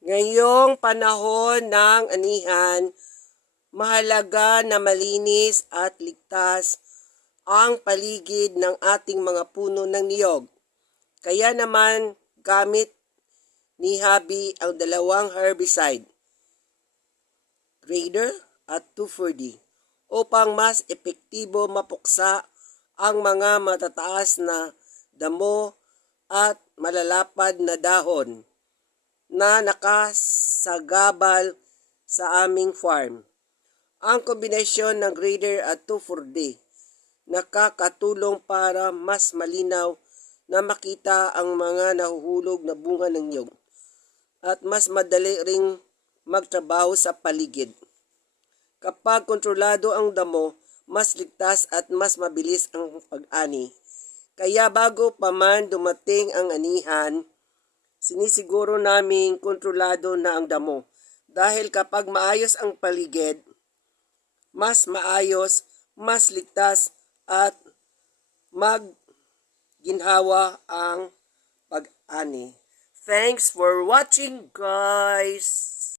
Ngayong panahon ng anihan, mahalaga na malinis at ligtas ang paligid ng ating mga puno ng niyog. Kaya naman gamit ni Habi ang dalawang herbicide, Raider at 2,4-D, upang mas epektibo mapuksa ang mga matataas na damo at malalapad na dahon na nakasagabal sa aming farm. Ang kombinasyon ng Raider at 2,4-D nakakatulong para mas malinaw na makita ang mga nahuhulog na bunga ng niyog at mas madali ring magtrabaho sa paligid. Kapag kontrolado ang damo, mas ligtas at mas mabilis ang pag-ani. Kaya bago pa man dumating ang anihan, sinisiguro naming kontrolado na ang damo. Dahil kapag maayos ang paligid, mas maayos, mas ligtas at magginhawa ang pag-ani. Thanks for watching, guys!